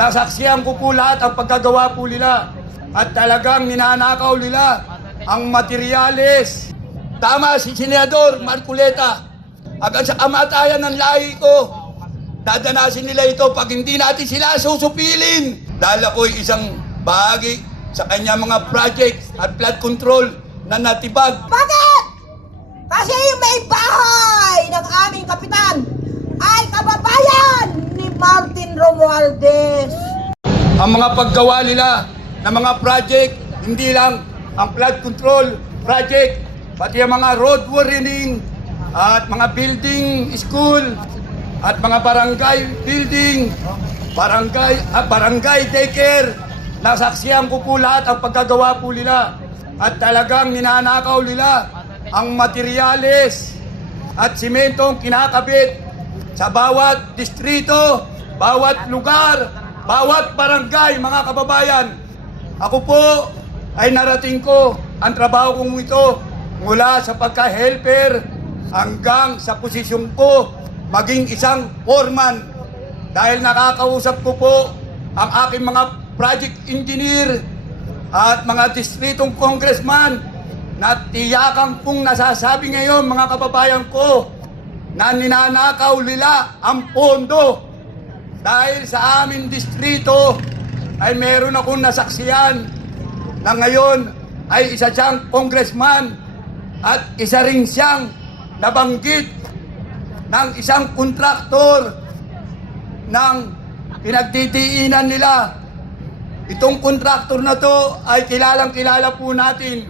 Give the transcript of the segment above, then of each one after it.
Nasaksihan ko po lahat ang pagkagawa po nila. At talagang ninanakaw nila ang materyales. Tama si Senador Marculeta. Hanggang sa kamatayan ng lahi ko, dadanasin nila ito pag hindi natin sila susupilin. Dahil ako'y isang bahagi sa kanya mga project at flood control na natibag. Bakit? Kasi may bahay ng aming kapitan Martin Romualdez. ang mga paggawa nila ng mga project, hindi lang ang flood control project, pati ang mga road warning at mga building school at mga barangay building, barangay, ah, barangay daycare. Nasaksihan ko po lahat ang pagkagawa po nila at talagang ninanakaw nila ang materyales at simentong kinakabit sa bawat distrito, bawat lugar, bawat barangay, mga kababayan. Ako po ay narating ko ang trabaho kong ito mula sa pagka-helper hanggang sa posisyon ko maging isang foreman. Dahil nakakausap ko po ang aking mga project engineer at mga distritong congressman na tiyakan kong nasasabi ngayon mga kababayan ko na ninanakaw nila ang pondo dahil sa aming distrito ay meron akong nasaksiyan na ngayon ay isa siyang congressman at isa rin siyang nabanggit ng isang kontraktor ng pinagtitiinan nila. Itong kontraktor na to ay kilalang kilala po natin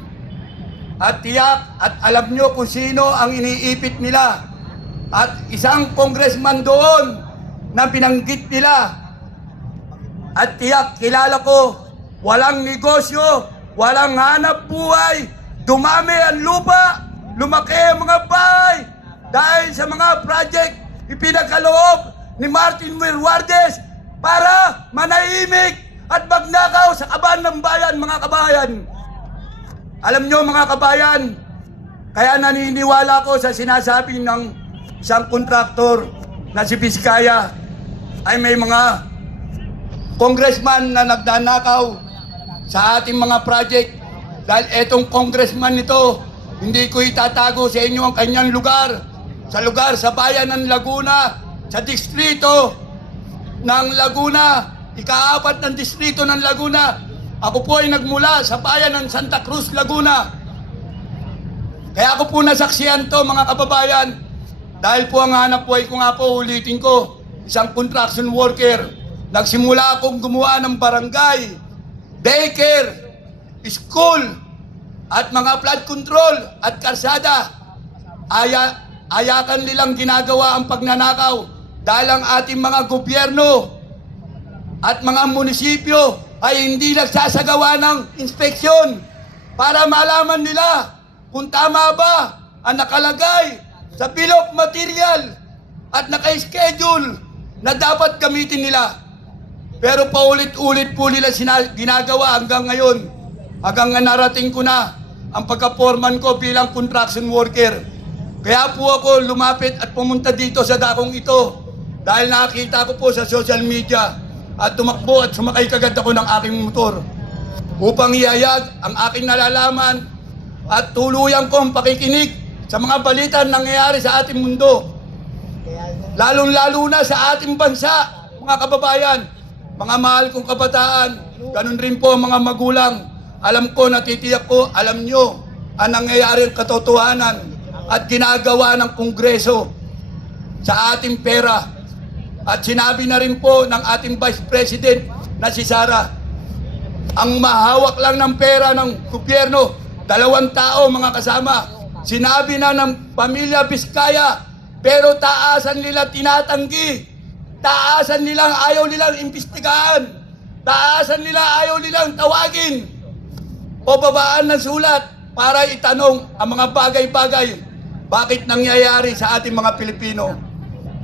at tiyak at alam nyo kung sino ang iniipit nila. At isang congressman doon na binanggit nila. At tiyak kilala ko, walang negosyo, walang hanap buhay, dumami ang lupa, lumaki ang mga bahay dahil sa mga project ipinagkaloob ni Martin Wirwardes para manahimik at magnakaw sa kaban ng bayan, mga kabayan. Alam nyo mga kabayan, kaya naniniwala ko sa sinasabi ng isang kontraktor na si Vizcaya ay may mga congressman na nagdanakaw sa ating mga project. Dahil etong congressman nito hindi ko itatago sa inyo ang kanyang lugar. Sa lugar sa bayan ng Laguna sa distrito ng Laguna ikaapat ng distrito ng Laguna. Ako po ay nagmula sa bayan ng Santa Cruz, Laguna. Kaya ako po nasaksihan to mga kababayan. Dahil po ang hanap buhay ko nga po ulitin ko isang construction worker. Nagsimula akong gumawa ng barangay daycare school at mga flood control at karsada. Aya ayakan nilang ginagawa ang pagnanakaw dahil ang ating mga gobyerno at mga munisipyo ay hindi nagsasagawa ng inspeksyon. Para malaman nila kung tama ba ang nakalagay sa bill of material at naka-schedule na dapat gamitin nila. Pero paulit-ulit po nila ginagawa hanggang ngayon. Hanggang nga narating ko na ang pagka-foreman ko bilang construction worker. Kaya po ako lumapit at pumunta dito sa dakong ito dahil nakita ko po sa social media at tumakbo at sumakay kagad ako ng aking motor upang iayag ang aking nalalaman at tuluyan kong pakikinig sa mga balita na nangyayari sa ating mundo. Lalong-lalo na sa ating bansa, mga kababayan, mga mahal kong kabataan, ganun rin po mga magulang. Alam ko, natitiyak ko, alam nyo ang nangyayari katotohanan at ginagawa ng Kongreso sa ating pera. At sinabi na rin po ng ating Vice President na si Sara, ang mahawak lang ng pera ng gobyerno, dalawang tao mga kasama. Sinabi na ng pamilya Biskaya, pero taasan nila tinatanggi. Taasan nilang ayaw nilang imbestigahan. Taasan nila ayaw nilang tawagin. O babaan ng sulat para itanong ang mga bagay-bagay bakit nangyayari sa ating mga Pilipino.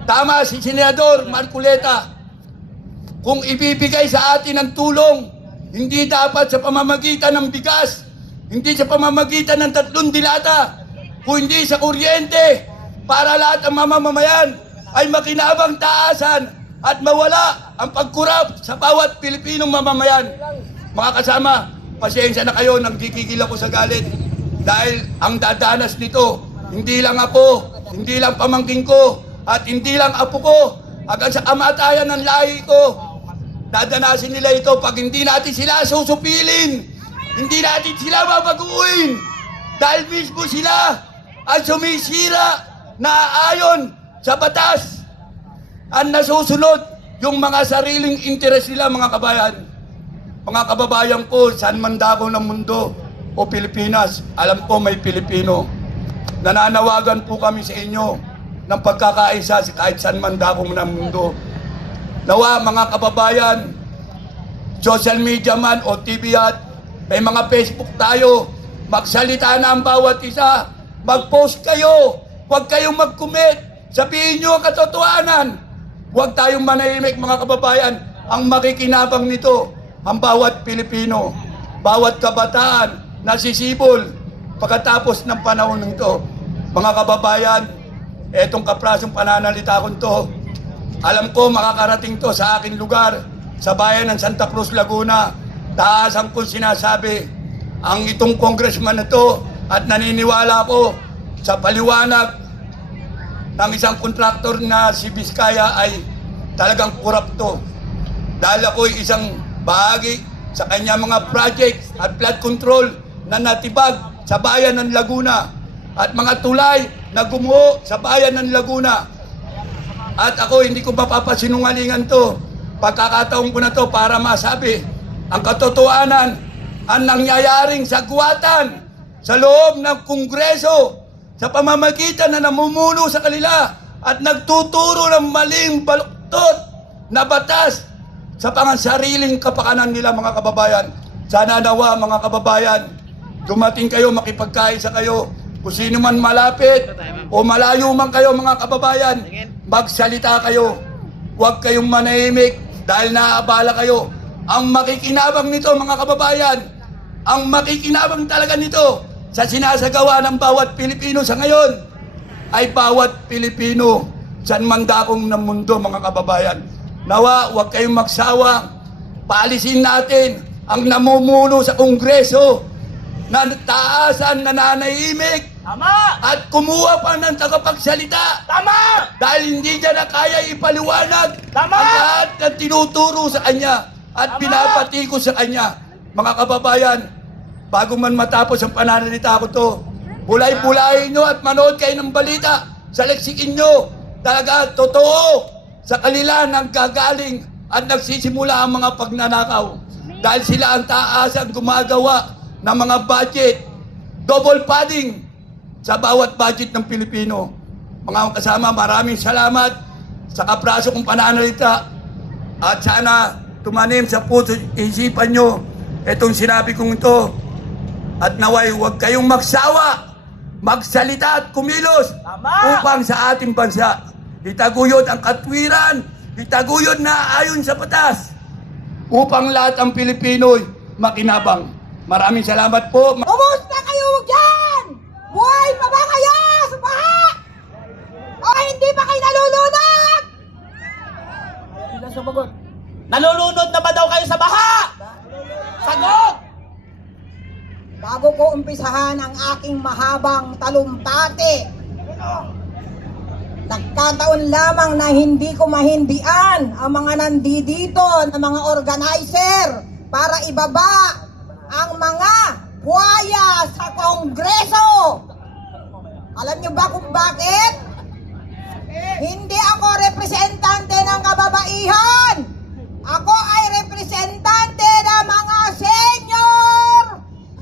Tama si Senador Marculeta, kung ibibigay sa atin ng tulong, hindi dapat sa pamamagitan ng bigas, hindi sa pamamagitan ng tatlong dilata, kung hindi sa kuryente, para lahat ng mamamayan ay makinabang taasan at mawala ang pagkurap sa bawat Pilipinong mamamayan. Mga kasama, pasensya na kayo, nagkikigil ako sa galit. Dahil ang dadanas nito, hindi lang ako, hindi lang pamangking ko, at hindi lang apo ko, hanggang sa kamatayan ng lahi ko. Dadanasin nila ito pag hindi natin sila susupilin. Hindi natin sila babaguhin. Dahil mismo sila ang sumisira na ayon sa batas ang nasusunod yung mga sariling interes nila mga kabayan. Mga kababayan ko, saan man dako ng mundo o Pilipinas, alam ko may Pilipino. Nananawagan po kami sa inyo ng pagkakaisa sa kahit saan man dako ng mundo. Nawa mga kababayan, social media man o TV at may mga Facebook tayo, magsalita na ang bawat isa, mag-post kayo, huwag kayong mag-commit, sabihin nyo ang katotohanan. Huwag tayong manahimik mga kababayan, ang makikinabang nito, ang bawat Pilipino, bawat kabataan, nasisibol pagkatapos ng panahon ng to. Mga kababayan, etong kaprasong pananalita ko to, alam ko makakarating to sa aking lugar, sa bayan ng Santa Cruz, Laguna. Taasan ko sinasabi, ang itong congressman na to at naniniwala ko sa paliwanag ng isang kontraktor na si Vizcaya ay talagang korupto. Dahil ako isang bahagi sa kanya mga project at flood control na natibag sa bayan ng Laguna at mga tulay na gumuho sa bayan ng Laguna. At ako hindi ko mapapasinungalingan to. Pagkakataon ko na to para masabi ang katotohanan ang nangyayaring sagwatan sa loob ng Kongreso sa pamamagitan na namumuno sa kanila at nagtuturo ng maling baluktot na batas sa pangansariling kapakanan nila mga kababayan. Sana nawa mga kababayan, dumating kayo, makipagkaisa kayo, kung sino man malapit o malayo man kayo mga kababayan, magsalita kayo. Huwag kayong manahimik dahil naaabala kayo. Ang makikinabang nito mga kababayan, ang makikinabang talaga nito sa sinasagawa ng bawat Pilipino sa ngayon ay bawat Pilipino saan man dakong ng mundo mga kababayan. Nawa, huwag kayong magsawa. Paalisin natin ang namumuno sa Kongreso na taasan nananahimik Tama! at kumuha pa ng tagapagsalita Tama! dahil hindi niya na kaya ipaliwanag Tama! ang lahat ng tinuturo sa kanya at Tama! pinapati ko sa kanya. Mga kababayan, bago man matapos ang pananalita ko to, bulay-bulayin nyo at manood kayo ng balita sa leksikin nyo. Talaga, totoo, sa kanila nang gagaling at nagsisimula ang mga pagnanakaw. Dahil sila ang taasang gumagawa ng mga budget, double padding sa bawat budget ng Pilipino. Mga kasama, maraming salamat sa kapraso kong pananalita at sana tumanim sa puso isipan nyo itong sinabi kong ito at naway huwag kayong magsawa magsalita at kumilos Tama! upang sa ating bansa itaguyod ang katwiran itaguyod na ayon sa batas upang lahat ang Pilipino'y makinabang. Maraming salamat po. Kumusta kayo dyan? Buhay pa ba kayo sa baha? O hindi pa kayo nalulunod? Nalulunod na ba daw kayo sa baha? Sagot! Bago ko umpisahan ang aking mahabang talumpati, nagkataon lamang na hindi ko mahindian ang mga nandidito na mga organizer para ibaba ang mga buhaya sa Kongreso. Alam niyo ba kung bakit? Hindi ako representante ng kababaihan. Ako ay representante ng mga senior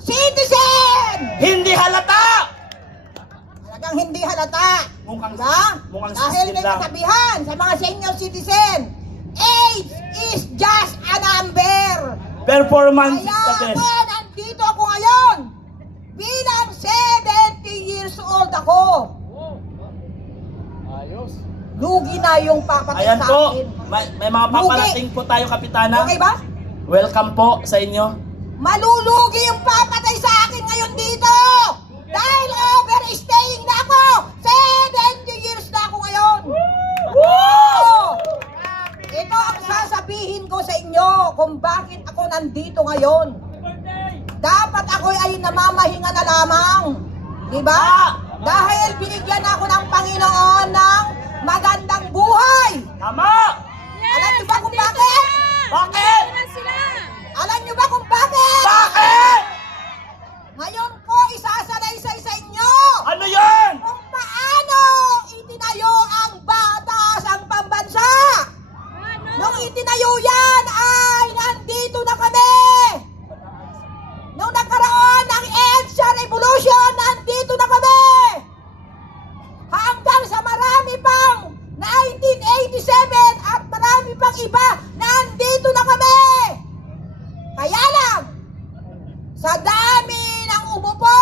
citizen. Hindi halata! Talagang hindi halata. Mukhang- Diba? mukhang Dahil may lang. kasabihan sa mga senior citizen, age is just a number. Performance is the Kaya best. ako, nandito ako ngayon. Bilang 70 years old ako. Ayos. Lugi na yung papatay Ayan sa po, akin. may, may mga Lugi. paparating po tayo, Kapitana. Okay ba? Welcome po sa inyo. Malulugi yung papatay sa akin ngayon dito! Dahil overstaying! 70 years na ako ngayon! Woo! kung bakit ako nandito ngayon. Dapat ako ay namamahinga na lamang. Di ba? Dahil binigyan ako ng Panginoon ng magandang buhay. Tama! Alam niyo ba kung bakit? Bakit? Alam niyo ba kung bakit? Bakit? Ngayon ko isasalay-say sa inyo Ano yun? kung paano itinayo ang batas ang pambansa. Nung itinayo yan ay nandito na kami. Nung nagkaroon ng EDSA Revolution, nandito na kami. Hanggang sa marami pang 1987 at marami pang iba, nandito na kami. Kaya lang, sa dami ng umupo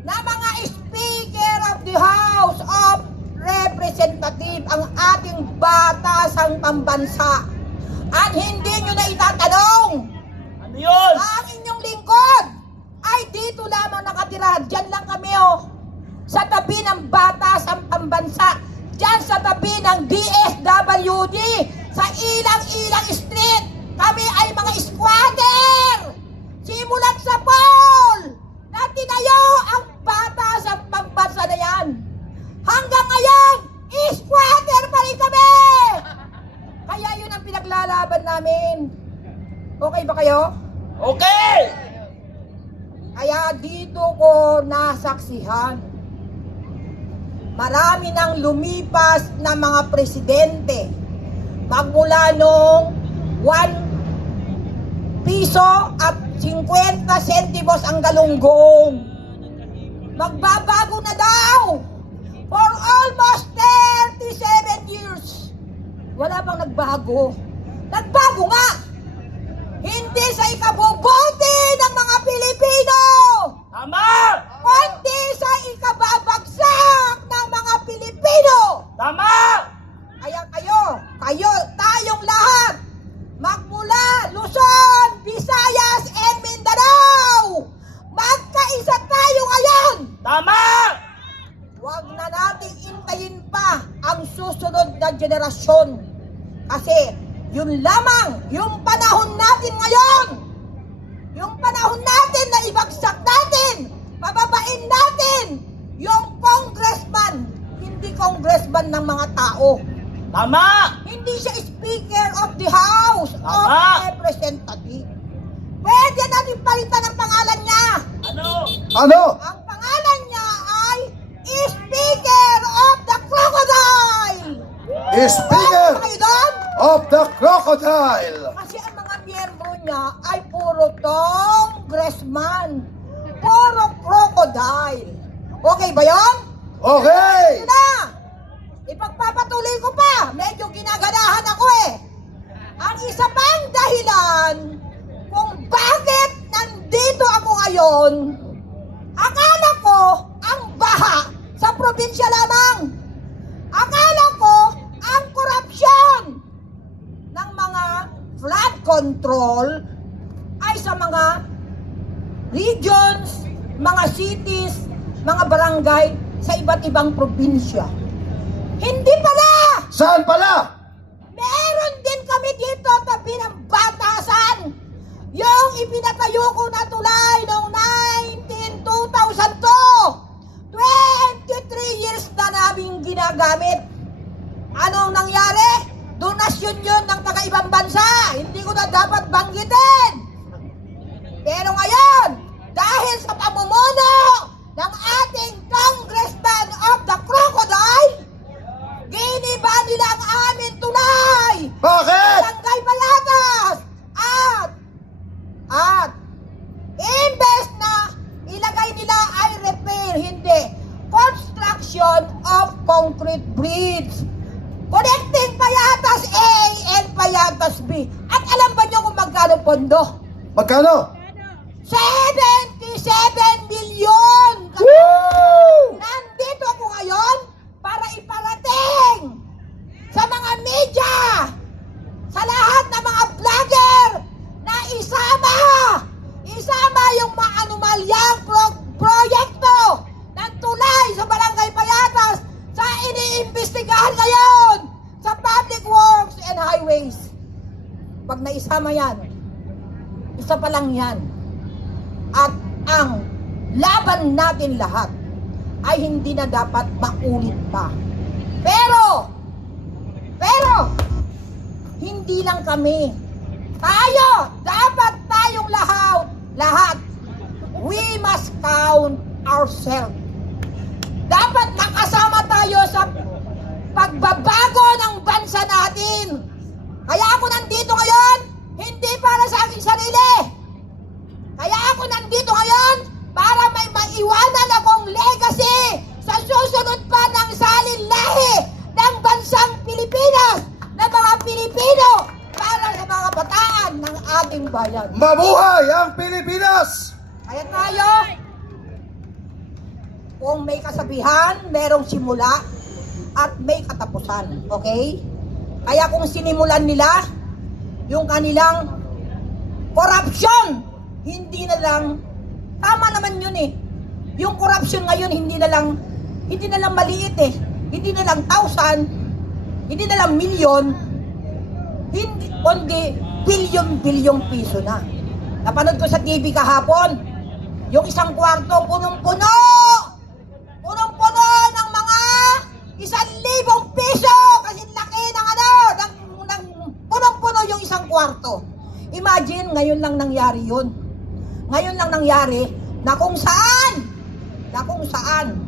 na mga Speaker of the House of Representative ang ating batasang pambansa at hindi nyo na itatanong Ano yun? ang inyong lingkod ay dito lamang nakatira. Diyan lang kami oh. Sa tabi ng batasang pambansa. Diyan sa tabi ng DSWD. Sa ilang-ilang street. Kami ay mga squatter. Simulat sa poll na tinayo ang batasang pambansa na yan. Hanggang ngayon, squatter pa rin kami. Kaya yun ang pinaglalaban namin. Okay ba kayo? Okay! Kaya dito ko nasaksihan. Marami nang lumipas na mga presidente. Magmula nung 1 piso at 50 centimos ang galunggong. Magbabago na daw for almost 37 years. Wala bang nagbago? Nagbago nga! Hindi sa ikabubuti ng mga Pilipino! Tama! Kundi sa ikababagsak ng mga Pilipino! Tama! Kaya kayo, kayo, tayong lahat, magmula Luzon, Visayas, and Mindanao! Magkaisa tayo ngayon! Tama! Huwag na nating intayin pa ang susunod na generasyon. Kasi yun lamang, yung panahon natin ngayon, yung panahon natin na ibagsak natin, pababain natin, yung congressman, hindi congressman ng mga tao. Tama! Hindi siya Speaker of the House of Tama. Representatives. Pwede natin palitan ang pangalan niya. Ano? Ano? Ang pangalan niya ay Speaker of the Crocodile! Speaker Ano kayo doon? of the Crocodile. Kasi ang mga miyembro niya ay puro congressman. Puro crocodile. Okay ba yon? Okay. Ito na! Ipagpapatuloy ko pa. Medyo ginaganahan ako eh. Ang isa pang dahilan kung bakit nandito ako ngayon, akala ko ang baha sa probinsya lamang. Control ay sa mga regions, mga cities, mga barangay sa iba't ibang probinsya. Hindi pala! Saan pala? Meron din kami dito tabi ng batasan. Yung ipinatayo ko na tulay noong 19 2002. 23 years na namin ginagamit. Anong nangyari? Donasyon yun ng taga-ibang bansa. Hindi ko na dapat banggitin. Pero ngayon, dahil sa pamumuno ng ating Congressman of the Crocodile, giniba nila ang amin tulay. Bakit? Barangay Bayatas! At, at, imbes na ilagay nila ay repair, hindi. Construction of concrete bridge. Connecting Payatas A and Payatas B. At alam ba niyo kung magkano pondo? Magkano? 77 milyon! Woo! Nandito ako ngayon para iparating sa mga media, sa lahat ng mga vlogger na isama, isama yung mga anomalyang pro- proyekto ng tulay sa Barangay Payatas sa iniimbestigahan ngayon sa Public Works and Highways. pag naisama yan, isa pa lang yan. At ang laban natin lahat ay hindi na dapat maulit pa. Pero, pero, hindi lang kami. Tayo, dapat tayong lahat, lahat, we must count ourselves. Dapat makasama tayo sa pagbabago ng bansa natin. Kaya ako nandito ngayon, hindi para sa aking sarili. Kaya ako nandito ngayon para may maiwanan akong legacy sa susunod pa ng salin lahi ng bansang Pilipinas, ng mga Pilipino, para sa mga bataan ng ating bayan. Mabuhay ang Pilipinas! Kaya tayo, kung may kasabihan, merong simula at may katapusan. Okay? Kaya kung sinimulan nila yung kanilang corruption, hindi na lang, tama naman yun eh. Yung corruption ngayon, hindi na lang, hindi na lang maliit eh. Hindi na lang thousand, hindi na lang milyon, hindi, kundi bilyon-bilyong piso na. Napanood ko sa TV kahapon, yung isang kwarto punong-puno! Kwarto. Imagine, ngayon lang nangyari yun. Ngayon lang nangyari na kung saan, na kung saan,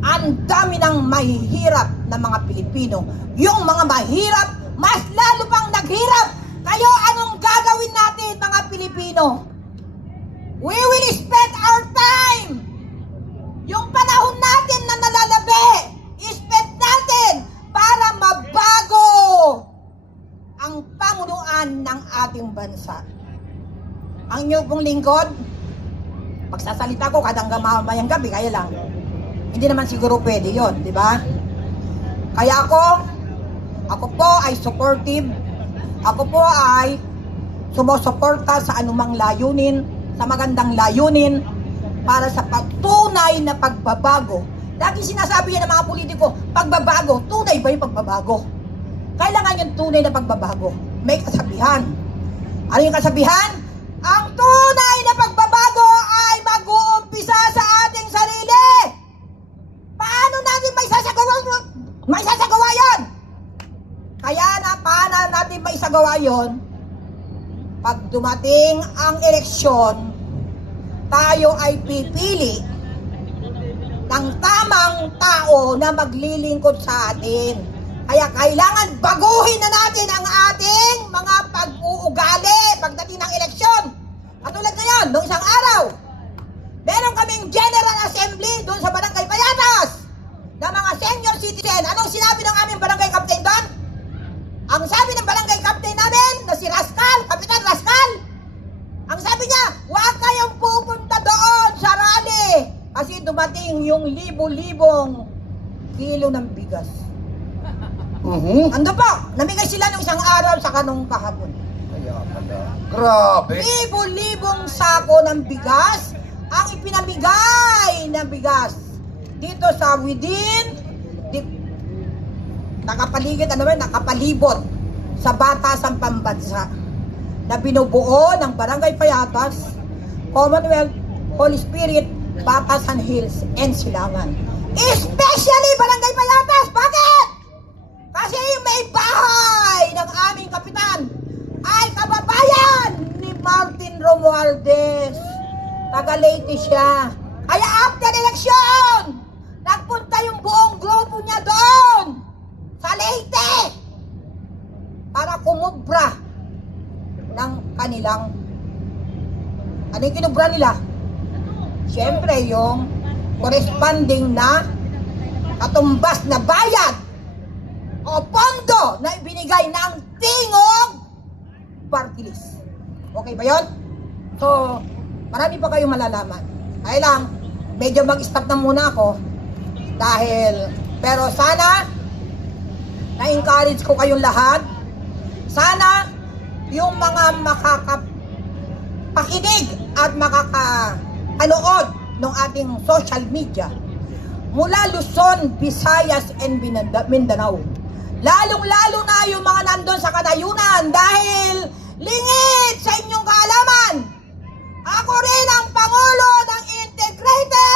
ang dami ng mahihirap na mga Pilipino. Yung mga mahirap, mas lalo pang naghirap. Kayo, anong gagawin natin mga Pilipino? We will spend our time. Yung panahon natin na nalalabi, spend natin para mabago ang pamunuan ng ating bansa. Ang inyo pong lingkod, magsasalita ko kada hanggang mamayang gabi, kaya lang. Hindi naman siguro pwede yon, di ba? Kaya ako, ako po ay supportive. Ako po ay sumusuporta sa anumang layunin, sa magandang layunin, para sa pagtunay na pagbabago. Lagi sinasabi yan ng mga politiko, pagbabago, tunay ba yung pagbabago? Kailangan yung tunay na pagbabago. May kasabihan. Ano yung kasabihan? Ang tunay na pagbabago ay mag-uumpisa sa ating sarili. Paano natin may sasagawa, may sasagawa yan? Kaya na, paano natin may sagawa yon? Pag dumating ang eleksyon, tayo ay pipili ng tamang tao na maglilingkod sa atin. Kaya kailangan baguhin na natin ang ating mga pag-uugali pagdating ng eleksyon. Ngayon, noong isang araw, meron kaming General Assembly doon sa Barangay Payatas na mga senior citizen. Anong sinabi ng aming barangay captain doon? Ang sabi ng barangay captain namin na si Rascal, Kapitan Rascal, ang sabi niya, huwag kayong pupunta doon sa rally kasi dumating yung libo-libong kilo ng bigas. Mhm. Ando po, namigay sila ng isang araw sa kanong kahapon. Grabe. Libo-libong sako ng bigas ang ipinamigay na bigas dito sa within di, nakapaligid ano ba nakapalibot sa batasang pambansa na binubuo ng Barangay Payatas, Commonwealth, Holy Spirit, Batasan Hills, and Silangan. Especially Barangay Payatas! Bakit? Kasi yung may bahay ng aming kapitan ay kababayan ni Martin Romualdez. Taga Leyte siya. Kaya after election, nagpunta yung buong grupo niya doon sa Leyte para kumubra ng kanilang ano yung kinubra nila? Siyempre yung corresponding na katumbas na bayad o pondo na ibinigay ng tingog party list. Okay ba yon? So, marami pa kayong malalaman. Kaya lang, medyo mag-stop na muna ako dahil, pero sana na-encourage ko kayong lahat. Sana yung mga makakapakinig at makakanood ng ating social media mula Luzon, Visayas, and Minda- Mindanao Lalong-lalo na yung mga nandun sa kanayunan dahil lingit sa inyong kaalaman. Ako rin ang Pangulo ng Integrated